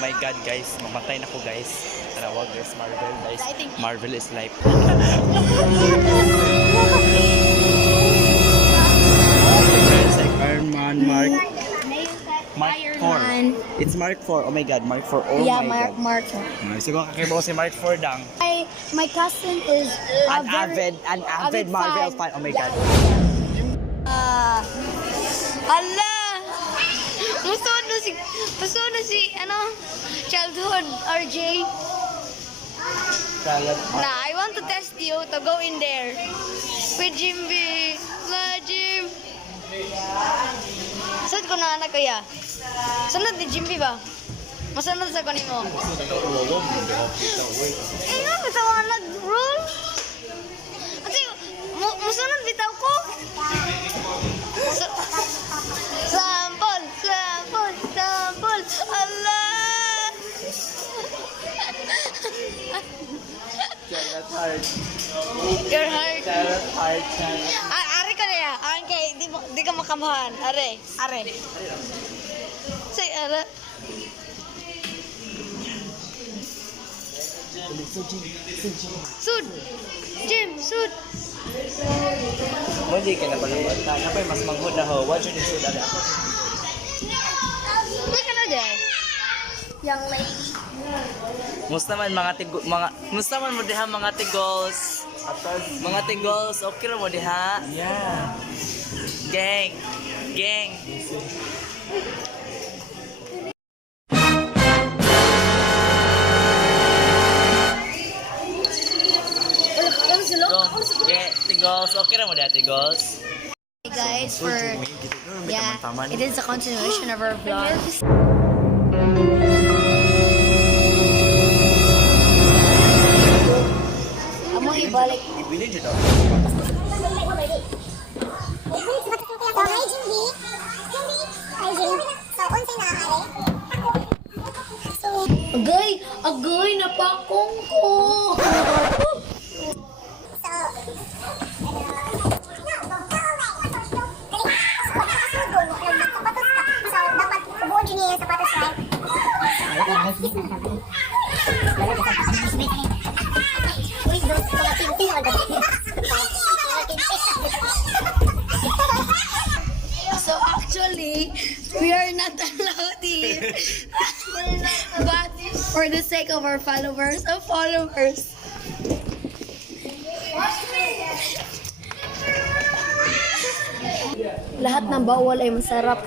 My God guys, mamatay na ko guys. Tawag guys, Marvel guys. Marvel is life. Friends like Iron Man, Mark 4. It's Mark 4. Oh my God, Mark 4. Oh yeah, my Mark. God. Siguro kakaiba ko si Mark 4 dang. My cousin is An avid Marvel fan. Oh my God. Allah! Gusto na si, childhood RJ. Nah, I want to test you to go in there. With Jimby. La, Jim. Saan ko na anak kaya? Sunod ni Jimby ba? Masunod sa kunin mo. Nga, bitaw ang nag-rule. Kasi, musunod bitaw ko. Sampol. Allah! Your heart. Ari ka na ya. Okay, di ka makamahan. Are. Say, ara. Sud. Jim, sud. Hindi ka na baluan. Napay mas manghod na ho. What should you do dada? Hindi ka na dyan. Young lady. Musta man musta man mo diha mga tigols. Mga tigols, okay ra mo diha? Yeah. Gang. Tigols, okay ra mo diha tigols? Hey guys, it is a continuation of our vlog. Amo ibalik. Ibili dito. Agay, napakong ko. So actually, we are not allowed here. But for the sake of our followers, lahat ng bawal ay masarap.